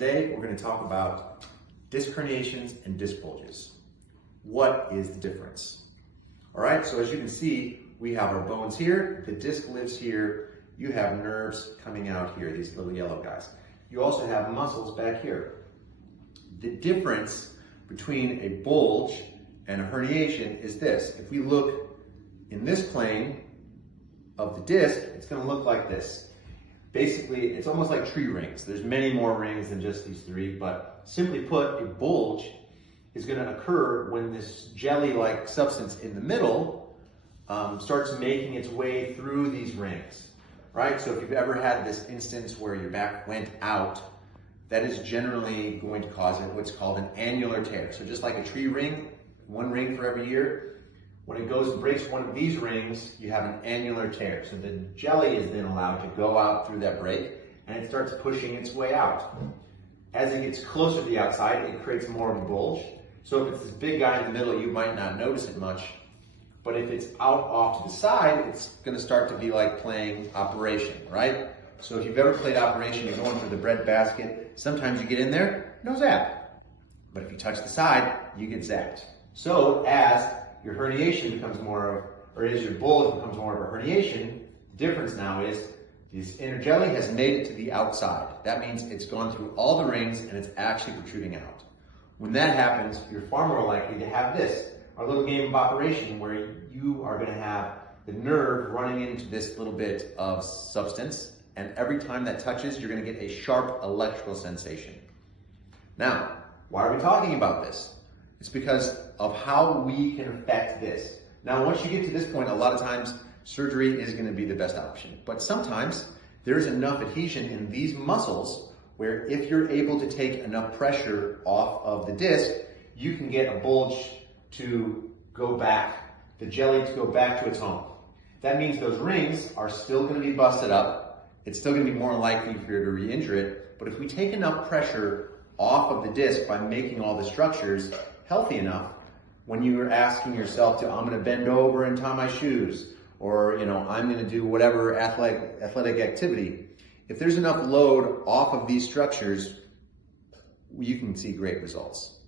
today we're going to talk about disc herniations and disc bulges. What is the difference? All right, so as you can see, we have our bones here, the disc lives here, you have nerves coming out here, these little yellow guys. You also have muscles back here. The difference between a bulge and a herniation is this. If we look in this plane of the disc, it's going to look like this. Basically, it's almost like tree rings. There's many more rings than just these three, but simply put, a bulge is going to occur when this jelly-like substance in the middle starts making its way through these rings, right? So if you've ever had this instance where your back went out, that is generally going to cause what's called an annular tear. So just like a tree ring, one ring for every year, when it goes and breaks one of these rings, you have an annular tear. So the jelly is then allowed to go out through that break and it starts pushing its way out. As it gets closer to the outside, it creates more of a bulge. So if it's this big guy in the middle, you might not notice it much. But if it's out off to the side, it's going to start to be like playing operation, right? So if you've ever played operation, you're going for the bread basket, sometimes you get in there, no zap. But if you touch the side, you get zapped. So as your herniation becomes as your bulge becomes more of a herniation, the difference now is this inner jelly has made it to the outside. That means it's gone through all the rings and it's actually protruding out. When that happens, you're far more likely to have this, our little game of operation, where you are going to have the nerve running into this little bit of substance, and every time that touches, you're going to get a sharp electrical sensation. Now, why are we talking about this? It's because of how we can affect this. Now, once you get to this point, a lot of times surgery is going to be the best option. But sometimes there's enough adhesion in these muscles where if you're able to take enough pressure off of the disc, you can get a bulge to go back, the jelly to go back to its home. That means those rings are still going to be busted up. It's still going to be more likely for you to re-injure it. But if we take enough pressure off of the disc by making all the structures healthy enough, when you're asking yourself to, I'm going to bend over and tie my shoes, or I'm going to do whatever athletic activity, if there's enough load off of these structures, you can see great results.